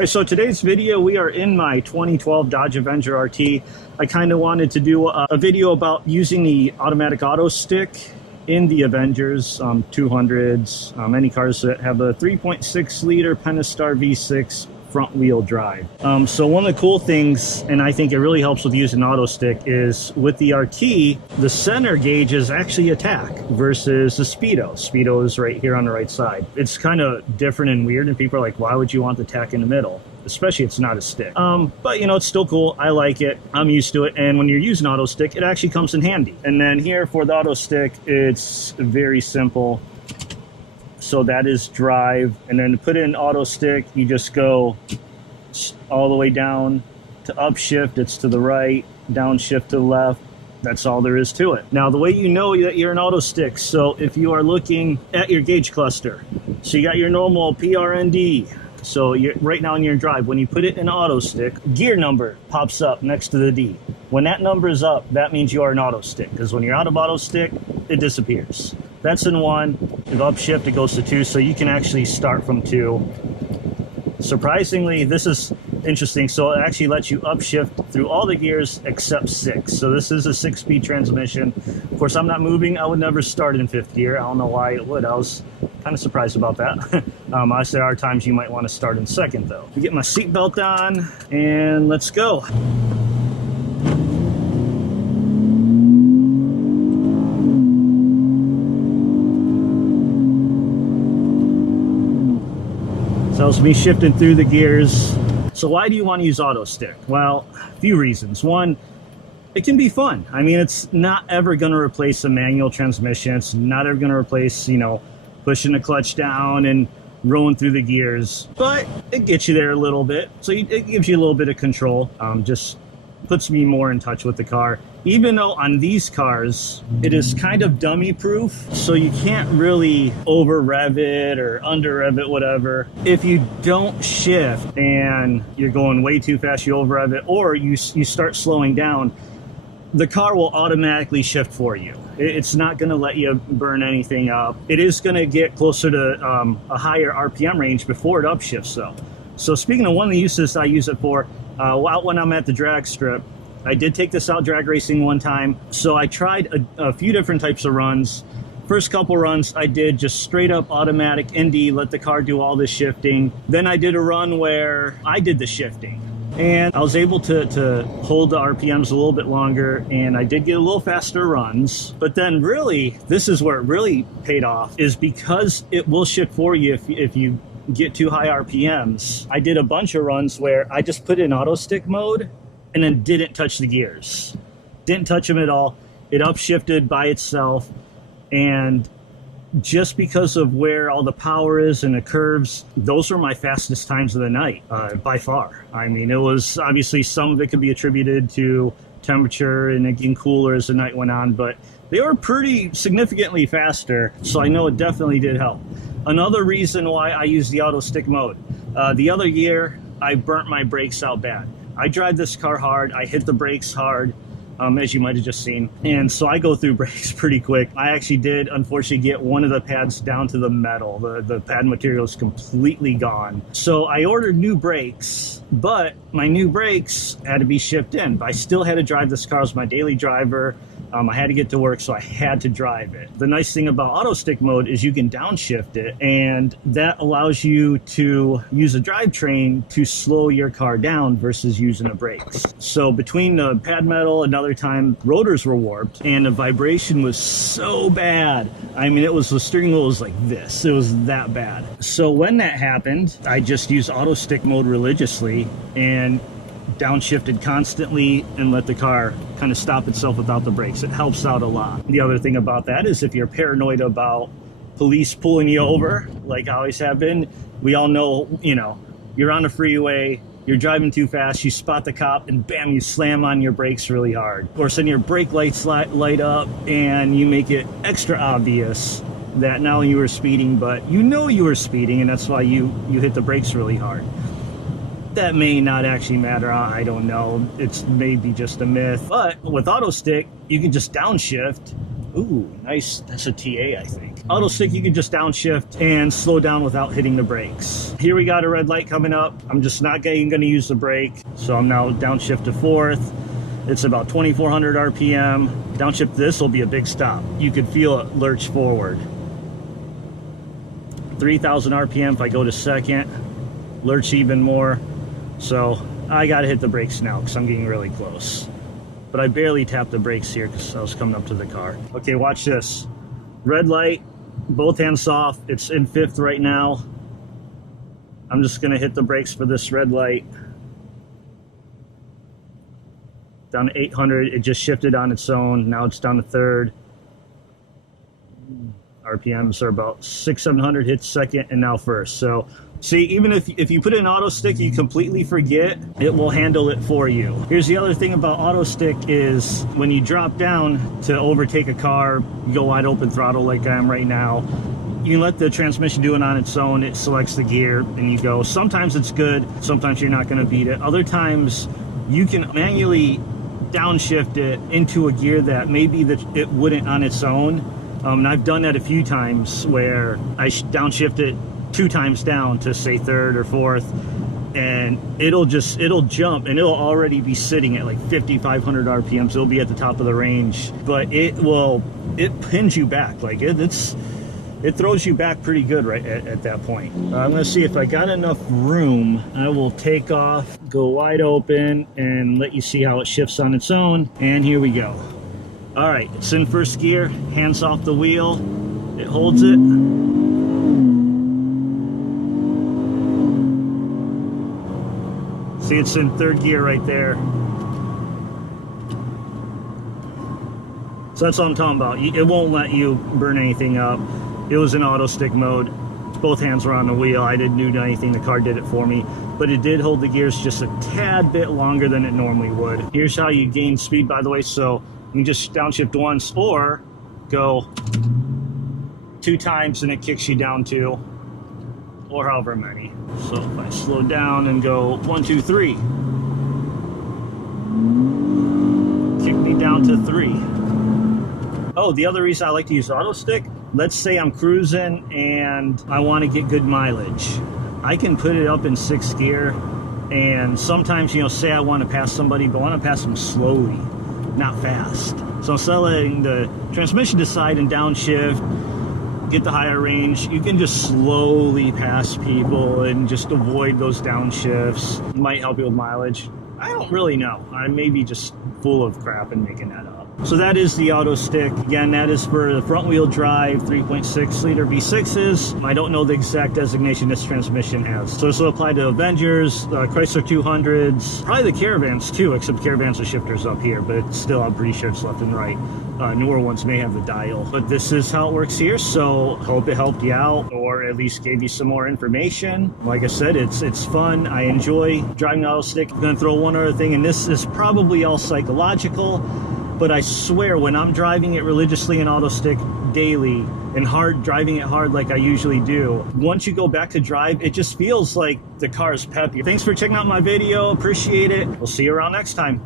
All right, so today's video, we are in my 2012 Dodge Avenger RT. I kind of wanted to do a video about using the automatic auto stick in the Avengers, 200s, any cars that have a 3.6 liter Pentastar V6 front wheel drive. So one of the cool things, and I think it really helps with using auto stick, is with the RT, the center gauge is actually a tack versus the Speedo. Speedo is right here on the right side. It's kind of different and weird, and people are like, why would you want the tack in the middle? Especially it's not a stick. But you know, it's still cool. I like it. I'm used to it. And when you're using auto stick, it actually comes in handy. And then here for the auto stick, it's very simple. So that is drive, and then to put it in auto stick, you just go all the way down to upshift, it's to the right, downshift to the left. That's all there is to it. Now, the way you know that you're in auto stick, so if you are looking at your gauge cluster, so you got your normal PRND, so you're, right now you're in drive. When you put it in auto stick, gear number pops up next to the D. When that number is up, that means you are in auto stick, because when you're out of auto stick, it disappears. That's in 1. If upshift, it goes to 2, so you can actually start from 2. Surprisingly, this is interesting. So it actually lets you upshift through all the gears except 6. So this is a 6-speed transmission. Of course, I'm not moving. I would never start in 5th gear. I don't know why it would. I was kind of surprised about that. Obviously, there are times you might want to start in 2nd, though. We get my seatbelt on, and let's go. So it's me shifting through the gears. So why do you want to use auto stick? Well, a few reasons. One, it can be fun. I mean, it's not ever going to replace a manual transmission. It's not ever going to replace, you know, pushing the clutch down and rolling through the gears. But it gets you there a little bit. So it gives you a little bit of control. Just puts me more in touch with the car. Even though on these cars, it is kind of dummy proof, so you can't really over rev it or under rev it, whatever. If you don't shift and you're going way too fast, you over rev it, or you start slowing down, the car will automatically shift for you. It's not going to let you burn anything up. It is going to get closer to a higher RPM range before it upshifts though. So speaking of one of the uses I use it for, out when I'm at the drag strip, I did take this out drag racing one time. So I tried a few different types of runs. First couple runs I did just straight up automatic ND, let the car do all the shifting. Then I did a run where I did the shifting. And I was able to hold the RPMs a little bit longer, and I did get a little faster runs. But then really, this is where it really paid off, is because it will shift for you if you get too high RPMs. I did a bunch of runs where I just put it in auto stick mode and then didn't touch the gears. Didn't touch them at all. It upshifted by itself, and just because of where all the power is and the curves, those were my fastest times of the night, by far. I mean, it was obviously some of it could be attributed to temperature and it getting cooler as the night went on, but they were pretty significantly faster, so I know it definitely did help. Another reason why I use the auto stick mode, the other year I burnt my brakes out bad. I drive this car hard, I hit the brakes hard, as you might have just seen. And so I go through brakes pretty quick. I actually did, unfortunately, get one of the pads down to the metal. The pad material is completely gone. So I ordered new brakes, but my new brakes had to be shipped in. But I still had to drive this car as my daily driver. I had to get to work, so I had to drive it. The nice thing about auto stick mode is you can downshift it, and that allows you to use a drivetrain to slow your car down versus using the brakes. So between the pad metal, another time rotors were warped, and the vibration was so bad. I mean, it was, the steering wheel was like this. It was that bad. So when that happened, I just used auto stick mode religiously and downshifted constantly and let the car kind of stop itself without the brakes. It helps out a lot. The other thing about that is if you're paranoid about police pulling you over, like I always have been, we all know, you know, you're on the freeway, you're driving too fast, you spot the cop, and bam, you slam on your brakes really hard. Of course, then your brake lights light up and you make it extra obvious that not only you were speeding, but you know you were speeding, and that's why you hit the brakes really hard. That may not actually matter, I don't know. It's maybe just a myth. But with auto stick, you can just downshift Ooh, nice. That's a TA, I think. Auto stick, you can just downshift and slow down without hitting the brakes. Here we got a red light coming up. I'm just not going to use the brake. So I'm now downshift to fourth. It's about 2,400 RPM. Downshift this will be a big stop. You could feel it lurch forward. 3,000 RPM if I go to second. Lurch even more. So I got to hit the brakes now because I'm getting really close. But I barely tapped the brakes here because I was coming up to the car. Okay, watch this. Red light, both hands off. It's in fifth right now. I'm just gonna hit the brakes for this red light. Down to 800, it just shifted on its own. Now it's down to third. RPMs are about 600-700, hit second, and now first. So see, even if you put in auto stick, you completely forget, it will handle it for you. Here's the other thing about auto stick is when you drop down to overtake a car, you go wide open throttle like I am right now, you can let the transmission do it on its own. It selects the gear and you go. Sometimes it's good, sometimes you're not going to beat it. Other times you can manually downshift it into a gear that maybe that it wouldn't on its own. And I've done that a few times where I downshift it 2 times down to say third or fourth, and it'll jump and it'll already be sitting at like 5,500 RPMs. It'll be at the top of the range, but it pins you back. Like it throws you back pretty good right at that point. I'm gonna see if I got enough room. I will take off, go wide open, and let you see how it shifts on its own. And here we go. All right, it's in first gear, hands off the wheel. It holds it. See, it's in third gear right there. So that's what I'm talking about. It won't let you burn anything up. It was in auto stick mode. Both hands were on the wheel. I didn't do anything. The car did it for me. But it did hold the gears just a tad bit longer than it normally would. Here's how you gain speed, by the way. So you can just downshift once or go 2 times and it kicks you down 2, or however many. So if I slow down and go 1, 2, 3, kick me down to 3. Oh, the other reason I like to use auto stick, let's say I'm cruising and I want to get good mileage. I can put it up in 6th gear, and sometimes, you know, say I want to pass somebody, but I want to pass them slowly, not fast. So instead of letting the transmission decide and downshift, get the higher range, you can just slowly pass people and just avoid those downshifts. It might help you with mileage. I don't really know. I may be just full of crap and making that up. So that is the auto stick. Again, that is for the front wheel drive 3.6 liter V6s. I don't know the exact designation this transmission has. So this will apply to Avengers, Chrysler 200s, probably the Caravans too, except Caravans with shifters up here, but still I'm pretty sure it's left and right. Newer ones may have the dial. But this is how it works here, so hope it helped you out, or at least gave you some more information. Like I said, it's fun. I enjoy driving the auto stick. I'm gonna throw one other thing, and this is probably all psychological, but I swear when I'm driving it religiously in auto stick daily and driving it hard like I usually do, once you go back to drive, it just feels like the car is peppy. Thanks for checking out my video. Appreciate it. We'll see you around next time.